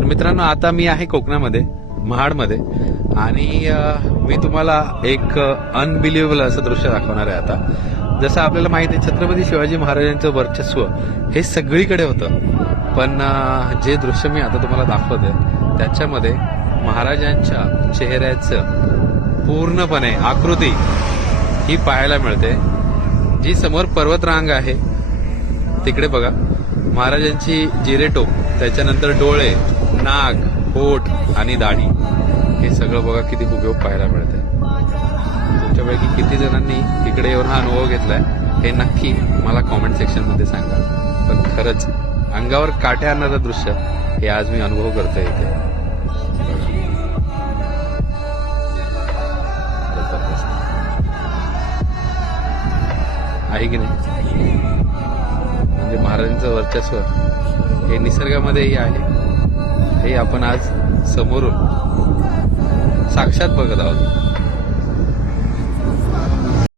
तर मित्रांनो, आता मी आहे कोकणामध्ये, महाडमध्ये, आणि मी तुम्हाला एक अनबिलिव्हेबल असं दृश्य दाखवणार आहे. आता जसं आपल्याला माहिती आहे, छत्रपती शिवाजी महाराजांचं वर्चस्व हे सगळीकडे होतं, पण जे दृश्य मी आता तुम्हाला दाखवतोय त्याच्यामध्ये महाराजांच्या चेहऱ्याचं पूर्णपणे आकृती ही पाहायला मिळते. जी समोर पर्वतरांग आहे तिकडे बघा, महाराजांची जिरेटोप, त्याच्यानंतर डोळे, नाक, होठ आणि दाढी, हे सगळं बघा किती हुबेहूब पाहायला मिळते. तुमच्यापैकी किती जणांनी तिकडे येऊन हा अनुभव घेतलाय हे नक्की मला कॉमेंट सेक्शन मध्ये सांगा. पण खरंच अंगावर काटे आणणारं दृश्य हे आज मी अनुभव करतोय इथे. आहे की नाही? म्हणजे महाराजांचं वर्चस्व हे निसर्गामध्येही आहे, हे आपण आज समोरून साक्षात बघत आहोत.